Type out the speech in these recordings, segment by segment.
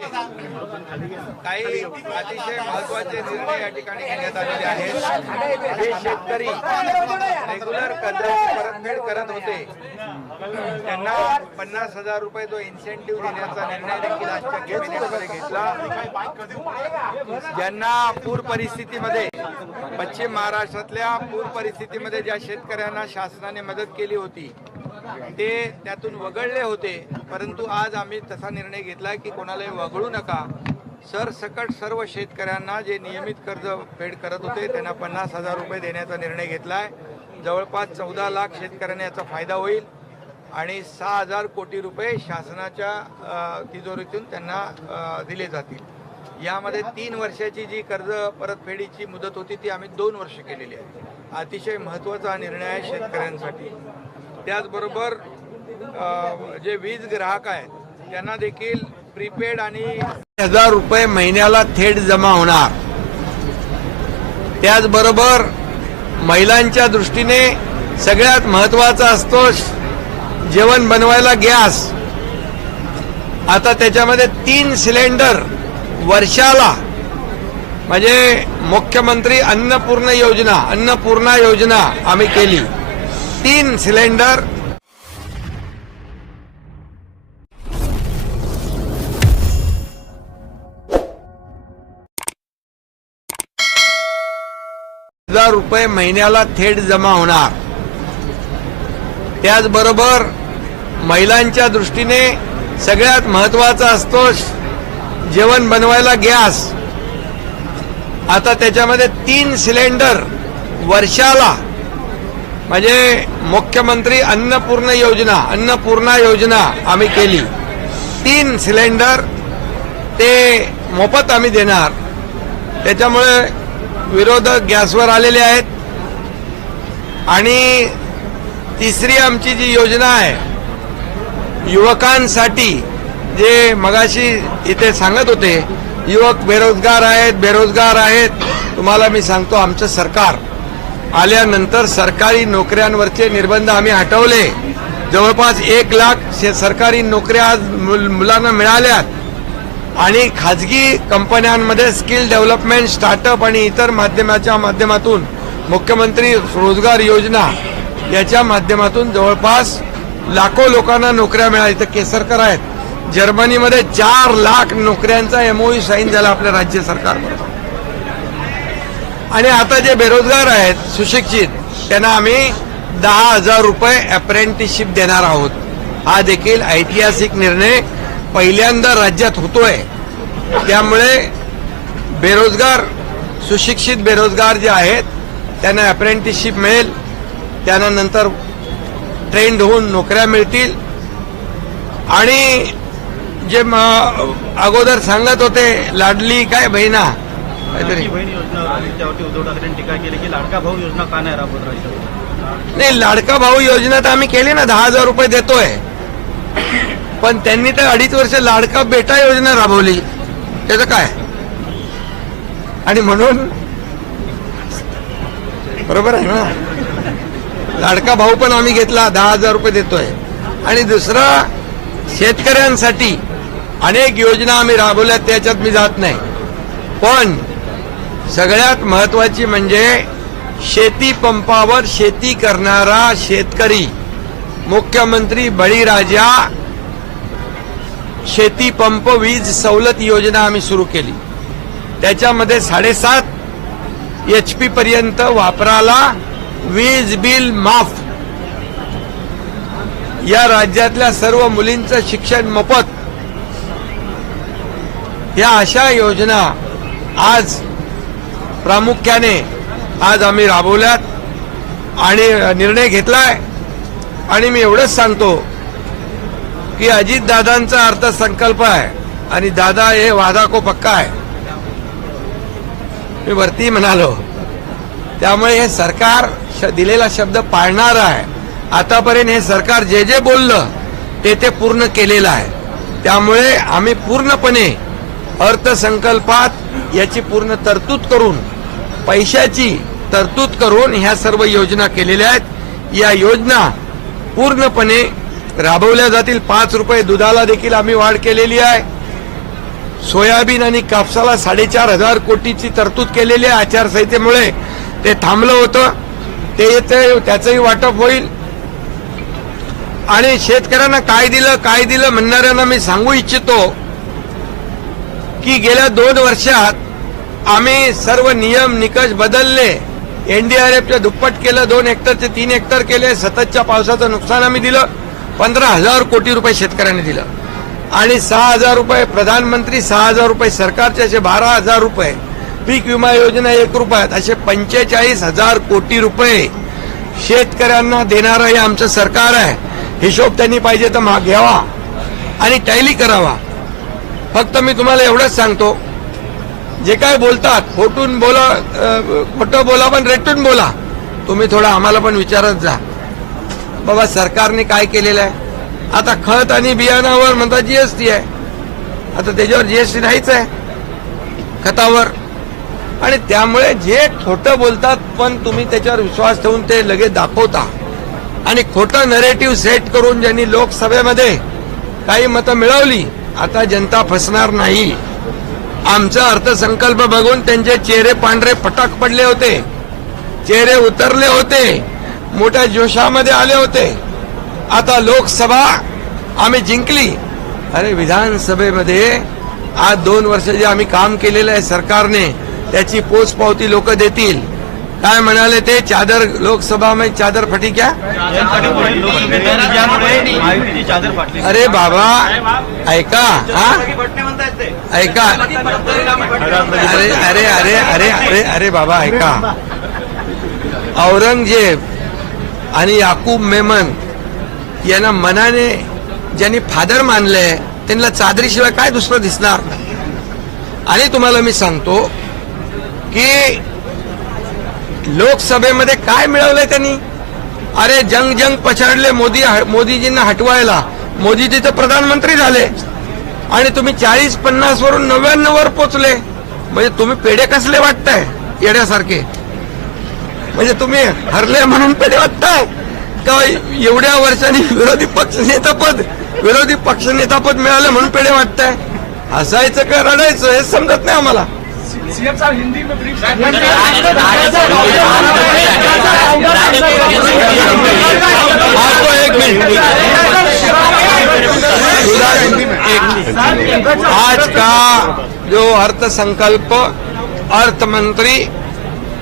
काही अतिशय महत्त्वाचे निर्णय या ठिकाणी घेण्यात आलेले आहेत. जे शेतकरी रेग्युलर कर्जाची परतफेड करत होते. त्यांना पन्नास हजार रुपये जो इन्सेंटिव्ह देण्याचा निर्णय देखील आजच्या कॅबिनेटमध्ये घेतला. ज्यांना पूर परिस्थितीमध्ये पश्चिम महाराष्ट्रातल्या पूर परिस्थितीमध्ये ज्या शेतकऱ्यांना शासनाने मदत केली होती ते त्यातून वगळले होते. परंतु आज आम्ही तसा निर्णय घेतला की कोणालाही वगळू नका. सरसकट सर्व शेतकऱ्यांना जे नियमित कर्ज फेड करत होते त्यांना पन्नास हजार रुपये देण्याचा निर्णय घेतला आहे जवळपास चौदा लाख शेतकऱ्यांना याचा फायदा होईल आणि सहा हजार कोटी रुपये शासनाच्या तिजोरीतून त्यांना दिले जातील. यामध्ये तीन वर्षाची जी कर्ज परतफेडीची मुदत होती ती आम्ही दोन वर्ष केलेली आहे. अतिशय महत्त्वाचा हा निर्णय आहे शेतकऱ्यांसाठी. त्याचबरोबर जे वीज ग्राहक आहेत त्यांना देखील प्रीपेड आणि हजार रुपये महिन्याला थेट जमा होणार. त्याचबरोबर महिलांच्या दृष्टीने सगळ्यात महत्त्वाचा असतो जेवण बनवायला गॅस. आता त्याच्यामध्ये तीन सिलेंडर वर्षाला म्हणजे मुख्यमंत्री अन्नपूर्ण योजना अन्नपूर्णा योजना आम्ही केली. तीन सिलेंडर. हजार रुपये महिन्याला थेट जमा होणार. त्याचबरोबर महिलांच्या दृष्टीने सगळ्यात महत्त्वाचा असतो जेवण बनवायला गॅस. आता त्याच्यामध्ये तीन सिलेंडर वर्षाला म्हणजे मुख्यमंत्री अन्नपूर्ण योजना अन्नपूर्णा योजना आम्ही केली. तीन सिलेंडर ते मोफत आम्ही देणार. त्याच्यामुळे विरोधक गॅसवर आलेले आहेत. आणि तिसरी आमची जी योजना आहे युवकांसाठी जे मगाशी इथे सांगत होते युवक बेरोजगार आहेत बेरोजगार आहेत तुम्हाला मी सांगतो आमचं सरकार आल्यानंतर सरकारी नोकऱ्यांवरचे निर्बंध आम्ही हटवले. जवळपास एक लाख शे- सरकारी नोकऱ्या आज मुलांना मिळाल्यात. आणि खाजगी कंपन्यांमध्ये स्किल डेव्हलपमेंट स्टार्टअप आणि इतर माध्यमाच्या माध्यमातून मुख्यमंत्री रोजगार योजना याच्या माध्यमातून जवळपास लाखो लोकांना नोकऱ्या मिळाल्या. इथं केसरकर आहेत. जर्मनीमध्ये चार लाख नोकऱ्यांचा एमओयू साईन झाला आपल्या राज्य सरकारबरोबर. आणि आता जे बेरोजगार आहेत सुशिक्षित त्यांना आम्ही दहा हजार रुपये अप्रेंटिसशिप देणार आहोत. हा देखील ऐतिहासिक निर्णय पहिल्यांदा राज्यात होतोय. त्यामुळे बेरोजगार सुशिक्षित बेरोजगार जे आहेत त्यांना अप्रेंटिसशिप मिळेल. त्यांना नंतर ट्रेंड होऊन नोकऱ्या मिळतील. आणि जे म- अगोदर सांगत होते लाडली काय बहिणा? काहीतरी. लाडकी बहीण योजना होती त्यावरती उद्धव ठाकरेंनी टीका केली की लाडका भाऊ योजना का नाही राबवत राज्यात नाही लाडका भाऊ योजना तर आम्ही केली ना दहा हजार रुपये देतोय. पण त्यांनी तर अडीच वर्ष लाडका बेटा योजना राबवली. त्याचं काय? आणि म्हणून बरोबर आहे ना? लाडका भाऊ पण आम्ही घेतला दहा हजार रुपये देतोय. आणि दुसरा शेतकऱ्यांसाठी अनेक योजना आम्ही राबवल्या त्याच्यात मी जात नाही. पण सगळ्यात महत्वाची म्हणजे शेती पंपावर शेती करणारा शेतकरी. मुख्यमंत्री बळीराजा शेती पंप वीज सवलत योजना आम्ही सुरू केली. त्याच्यामध्ये साडेसात एच पी पर्यंत वापराला वीज बिल माफ. या राज्यातल्या सर्व मुलींचं शिक्षण मोफत. या अशा योजना आज प्रामुख्याने आज आम्ही राबवल्यात आणि निर्णय घेतलाय. आणि मी एवढंच सांगतो की अजितदादांचा अर्थसंकल्प आहे आणि दादा हे वादा को पक्का आहे. मी वरती म्हणालो त्यामुळे हे सरकार श- दिलेला शब्द पाळणार आहे. आतापर्यंत हे सरकार जे जे बोललं ते ते पूर्ण केलेलं आहे. त्यामुळे आम्ही पूर्णपणे अर्थसंकल्पात याची पूर्ण तरतूद करून पैशाची तरतूद करून ह्या सर्व योजना केलेल्या आहेत. या योजना पूर्णपणे राबवल्या जातील. पाच रुपये दुधाला देखील आम्ही वाढ केलेली आहे. सोयाबीन आणि कापसाला साडेचार हजार कोटीची तरतूद केलेली आहे आचारसंहितेमुळे. ते थांबलं होतं. ते येते त्याचंही वाटप होईल. आणि शेतकऱ्यांना काय दिलं काय दिलं म्हणणाऱ्यांना मी सांगू इच्छितो की गेल्या दोन वर्षात आम्ही सर्व नियम निकष बदलले. एनडीआरएफच्या दुप्पट केलं दोन हेक्टरचे तीन हेक्टर केले सततच्या पावसाचं नुकसान आम्ही दिलं पंधरा हजार कोटी रुपये शेतकऱ्यांनी दिलं. आणि सहा हजार रुपये प्रधानमंत्री सहा हजार रुपये सरकारचे असे बारा हजार रुपये. पीक विमा योजना एक रुपयात असे पंचेचाळीस हजार कोटी रुपये शेतकऱ्यांना देणारं हे आमचं सरकार आहे. हिशोब त्यांनी पाहिजे तर माग घ्यावा आणि टॅली करावा. फक्त मी तुम्हाला एवढंच सांगतो जे काय बोलतात खोटून बोला खोटं बोला पण रेटून बोला. तुम्ही थोडं आम्हाला पण विचारत जा. बाबा सरकारने काय केलेलं आहे? आता खत आणि बियाणावर म्हणतात जीएसटी आहे. आता त्याच्यावर जीएसटी नाहीच आहे खतावर. आणि त्यामुळे जे खोटं बोलतात पण तुम्ही त्याच्यावर विश्वास ठेवून ते लगेच दाखवता. आणि खोटं नरेटिव्ह सेट करून ज्यांनी लोकसभेमध्ये काही मतं मिळवली आता जनता फसणार नाही. आमचा अर्थसंकल्प बघून त्यांचे चेहरे पांढरे फटाक पडले होते. चेहरे उतरले होते. मोठ्या जोशामध्ये आले होते. आता लोकसभा आम्ही जिंकली. अरे विधानसभेमध्ये आज दोन वर्ष जे आम्ही काम केलेलं आहे सरकारने त्याची पोचपावती लोक देतील. काय म्हणाले ते? चादर लोकसभा में चादर फटी क्या? अरे बाबा ऐका हा? ऐका. अरे अरे अरे अरे अरे अरे बाबा ऐका. औरंगजेब आणि याकूब मेमन यांना मनाने ज्यांनी फादर मानले त्यांना चादरीशिवाय काय दुसरं दिसणार? आणि तुम्हाला मी सांगतो की लोकसभेमध्ये काय मिळवलंय त्यांनी? अरे जंग जंग पछाडले मोदी मोदीजींना हटवायला. मोदीजी तर प्रधानमंत्री झाले. आणि तुम्ही चाळीस पन्नास वरून नव्याण्णव वर पोचले. म्हणजे तुम्ही पेढे कसले वाटताय? येड्यासारखे. म्हणजे तुम्ही हरले म्हणून पेढे वाटताय? का एवढ्या वर्षांनी विरोधी पक्ष नेतापद विरोधी पक्ष नेतापद मिळालं म्हणून पेढे वाटताय? हसायचं का रडायचं हे समजत नाही आम्हाला. आपको एक मिनट। एक आज का जो अर्थ संकल्प अर्थ मंत्री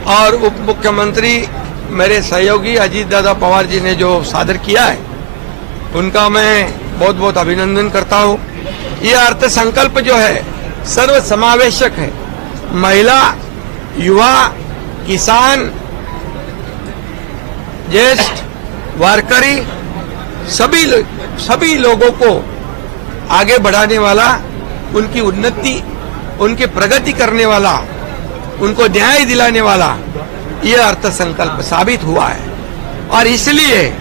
और उप मुख्यमंत्री मेरे सहयोगी अजीत दादा पवार जी ने जो सादर किया है उनका मैं बहुत बहुत अभिनंदन करता हूँ। ये अर्थ संकल्प जो है सर्व समावेशक है। महिला, युवा, किसान, ज्येष्ठ, वारकरी, सभी लो- सभी लोगों को आगे बढ़ाने वाला, उनकी उन्नति, उनकी प्रगति करने वाला, उनको न्याय दिलाने वाला, ये अर्थ संकल्प साबित हुआ है। और इसलिए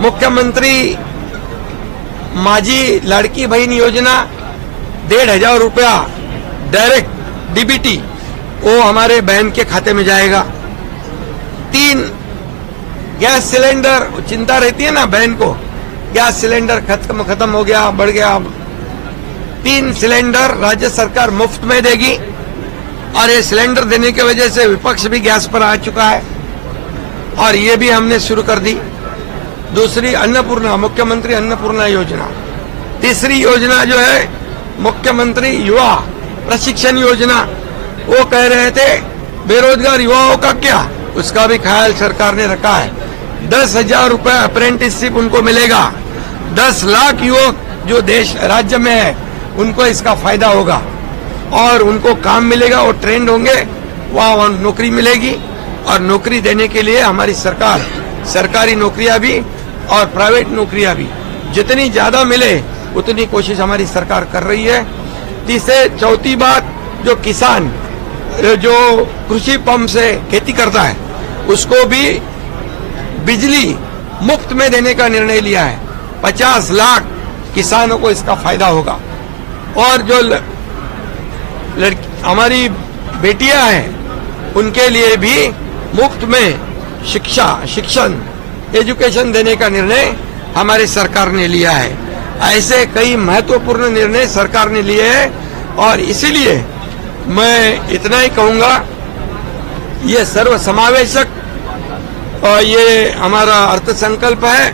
मुख्यमंत्री माझी लड़की बहन योजना, डेढ़ हज़ार रुपया डायरेक्ट डीबीटी वो हमारे बहन के खाते में जाएगा। तीन, गैस सिलेंडर चिंता रहती है ना बहन को। गैस सिलेंडर खत्म खत्म हो गया, बढ़ गया तीन, सिलेंडर राज्य सरकार मुफ़्त में देगी। और ये सिलेंडर देने की वजह से विपक्ष भी गैस पर आ चुका है। और ये भी हमने शुरू कर दी। दूसरी, अन्नपूर्णा, मुख्यमंत्री अन्नपूर्णा योजना। तीसरी योजना जो है, मुख्यमंत्री युवा प्रशिक्षण योजना। वो कह रहे थे, बेरोजगार युवाओं का क्या? उसका भी ख्याल सरकार ने रखा है। दस हज़ार रूपए अप्रेंटिसशिप उनको मिलेगा। दस लाख युवक जो देश, राज्य में है, उनको इसका फ़ायदा होगा। और उनको काम मिलेगा और ट्रेंड होंगे, वहाँ वहाँ नौकरी मिलेगी। और नौकरी देने के लिए हमारी सरकार, सरकारी नौकरियाँ भी और प्राइवेट नौकरियाँ भी। जितनी ज़्यादा मिले, उतनी कोशिश हमारी सरकार कर रही है। तीसरे, चौथी बात, जो किसान जो कृषि पंप से खेती करता है, उसको भी बिजली मुफ़्त में देने का निर्णय लिया है। पचास लाख किसानों को इसका फ़ायदा होगा। और जो लड़की हमारी बेटियाँ हैं, उनके लिए भी मुफ़्त में शिक्षा, शिक्षण, एजुकेशन देने का निर्णय हमारी सरकार ने लिया है। ऐसे कई महत्वपूर्ण निर्णय सरकार ने लिए हैं और इसीलिए मैं इतना ही कहूँगा ये सर्व समावेशक और ये हमारा अर्थसंकल्प है।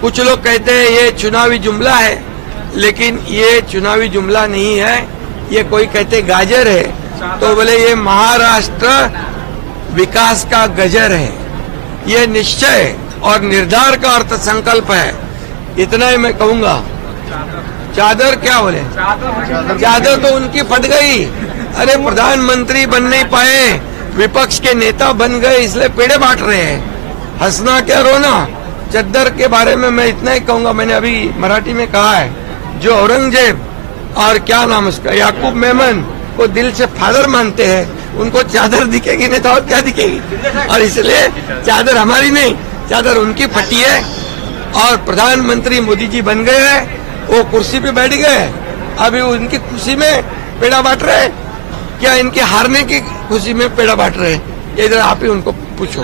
कुछ लोग कहते हैं ये चुनावी जुमला है लेकिन ये चुनावी जुमला नहीं है ये कोई कहते गाजर है। तो बोले ये महाराष्ट्र विकास का गजर है। ये निश्चय और निर्धार का अर्थ संकल्प है। इतना ही मैं कहूँगा। चादर क्या बोले? चादर तो उनकी फट गई। अरे प्रधानमंत्री बन नहीं पाए, विपक्ष के नेता बन गए, इसलिए पेड़े बांट रहे हैं। हंसना क्या, रोना? चद्दर के बारे में मैं इतना ही कहूँगा, मैंने अभी मराठी में कहा है, जो औरंगज़ेब और क्या नाम उसका, याकूब मेमन को दिल से फादर मानते हैं, उनको चादर दिखेगी नहीं तो और क्या दिखेगी? और इसलिए चादर हमारी नहीं, चादर उनकी फटी है, और प्रधानमंत्री मोदी जी बन गए हैं, वो कुर्सी पे बैठ गए अभी उनकी खुशी में पेड़ा बांट रहे हैं क्या इनके हारने की खुशी में पेड़ा बांट रहे हैं? ये इधर आप ही उनको पूछो।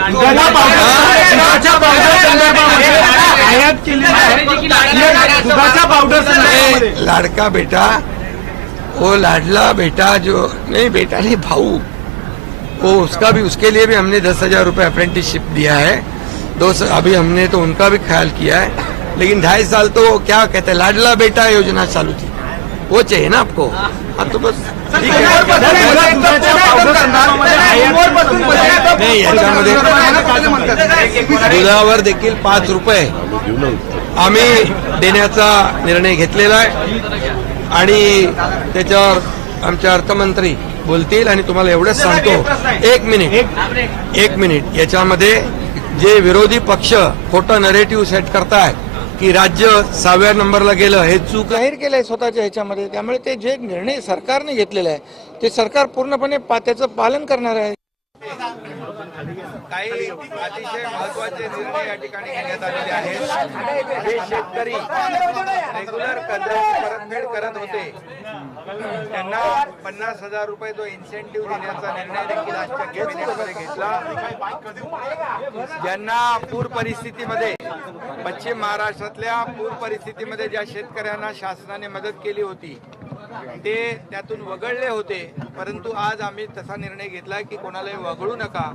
ये लाड़का बेटा वो लाडला बेटा जो नहीं बेटा नहीं भाऊ। वो उसका भी उसके लिए भी हमने दस हज़ार रूपए अप्रेंटिसशिप दिया है। दो स- अभी हमने तो उनका भी ख्याल किया है। लेकिन ढाई साल तो क्या कहते हैं लाडला बेटा योजना चालू थी। वो चाहिए ना आपको? हाँ तो बस। याच्यामध्ये दुधावर देखील पाच रुपये आम्ही देण्याचा निर्णय घेतलेला आहे. आणि त्याच्यावर आमचे अर्थमंत्री बोलतील आणि तुम्हाला एवढंच सांगतो एक मिनिट एक मिनिट याच्यामध्ये जे विरोधी पक्ष खोटं नरेटिव्ह सेट करतायत की राज्य सहाव्या नंबरला गेलं हे चूक जाहीर केलंय स्वतःच्या ह्याच्यामध्ये. त्यामुळे ते जे निर्णय सरकारने घेतलेला आहे ते सरकार पूर्णपणे त्याचं पालन करणार आहे. काही अतिशय महत्त्वाचे निर्णय या ठिकाणी घेण्यात आलेले आहेत. जे शेतकरी रेग्युलर कर्जाची परतफेड करत होते. त्यांना पन्नास हजार रुपये जो इन्सेंटिव्ह देण्याचा निर्णय देखील आजच्या कॅबिनेटमध्ये घेतला. ज्यांना पूर परिस्थितीमध्ये पश्चिम महाराष्ट्रातल्या पूर परिस्थितीमध्ये ज्या शेतकऱ्यांना शासनाने मदत केली होती ते त्यातून वगळले होते. परंतु आज आम्ही तसा निर्णय घेतला की कोणालाही वगळू नका.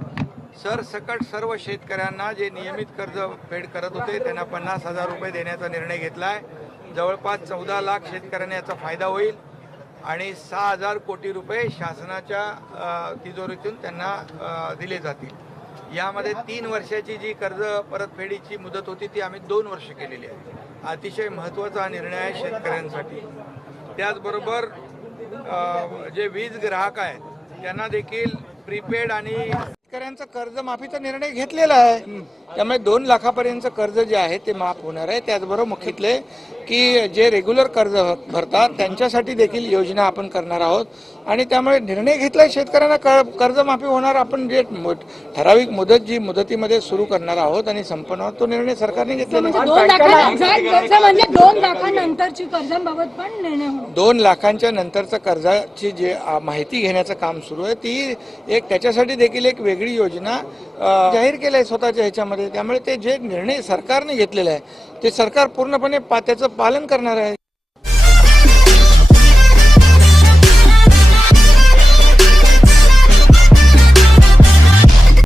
सरसकट सर्व शेतकऱ्यांना जे नियमित कर्ज फेड करत होते त्यांना पन्नास हजार रुपये देण्याचा निर्णय घेतला आहे जवळपास चौदा लाख शेतकऱ्यांना याचा फायदा होईल आणि सहा हजार कोटी रुपये शासनाच्या तिजोरीतून त्यांना दिले जातील. यामध्ये तीन वर्षाची जी कर्ज परतफेडीची मुदत होती ती आम्ही दोन वर्ष केलेली आहे. अतिशय महत्त्वाचा निर्णय आहे शेतकऱ्यांसाठी. त्याचबरोबर जे वीज ग्राहक आहेत त्यांना देखील प्रीपेड आणि शेतकऱ्यांचा कर्जमाफीचा निर्णय घेतलेला आहे. त्यामुळे दोन लाखापर्यंतचं कर्ज जे आहे ते माफ होणार आहे. त्याचबरोबर मुख्यत्वे की जे रेग्युलर कर्ज भरतात त्यांच्यासाठी देखील योजना आपण करणार आहोत. आणि त्यामुळे निर्णय घेतलाय शेतकऱ्यांना कर- कर्जमाफी होणार आपण जे ठराविक मुदत जी मुदतीमध्ये सुरू करणार आहोत आणि संपन्न आहोत तो निर्णय सरकारने घेतलेला आहे. म्हणजे दोन म्हणजे दोन लाखानंतरची कर्जांबाबत पण निर्णय होणार. दोन लाखांच्या नंतरचं कर्जाची जी माहिती घेण्याचं काम सुरू आहे ती एक त्याच्यासाठी देखील एक वेगळी योजना जाहीर केलं आहे स्वतःच्या ह्याच्यामध्ये. त्यामुळे ते जे निर्णय सरकारने घेतलेला आहे ते सरकार पूर्णपणे त्याचं पालन करणार आहे.